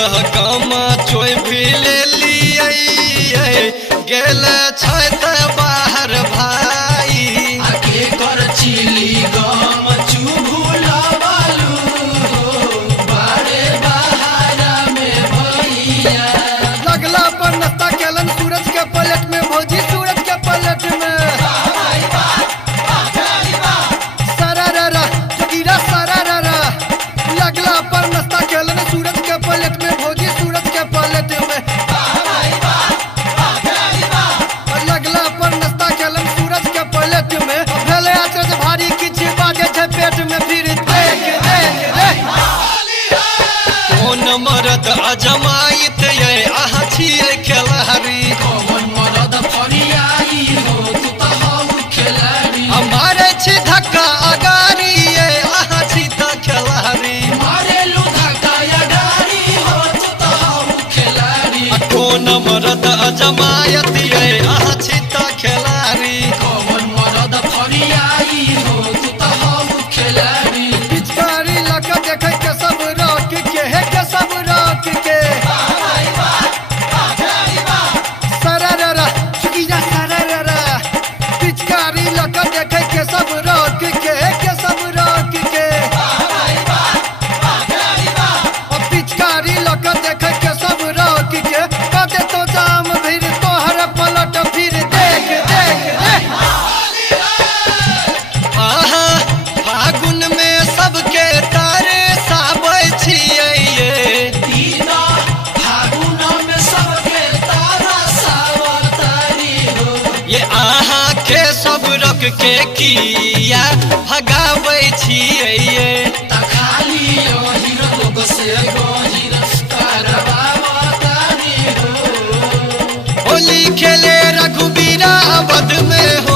कामा चोय भी ले लिए गेल छै त बाहर भाई आके कर चिली गम चुभुला बालू बारे बहारा में भैया लगला पर नाश्ता केलन सूरज के पलट में भौजी सूरज के पलट में सरारा जोगिरा सरारा लगला पर नाश्ता केलन सूरज के पलट में भौजी सूरज के पलट में लगला पर नाश्ता केलन सूरज के पलट में भेले अचरज भारी किछ बाजे छै पेट में फिर देख कौन मरद अजमाइत ये अहाँ छियै खेलाड़ी कौन मरद फरियाई हो तू त हौ खिलाड़ी हमारे छी धक्का अगारी ये अहाँ छी त खेलाड़ी मारे लुधा काया गाड़ी हो तू त हौ खिलाड़ी कौन मरद अजमायत ये अहाँ छी त खेलाड़ी कौन मरद फरियाई हो तू त हौ खिलाड़ी पिचकारी लगा देखे के सब रोक के है के सब रोक के सरारा चुगिया सरारा पिचकारी लगा देखे के सब रोक के है के सब रोक के पिचकारी लगा देखे के सब रोक के कदे तो जाम भीड़ तोहर पलट फिर देख आहा फागुन में सबके तारे साबै छियै दीदा फागुन में सबके तारा सावतारी हो ये आहा के सब रख के किया भगाबै छियै तखाली ओहिर लोग से गोहिर कारवावतारी हो होली खेले रघुबीरा अवध में हो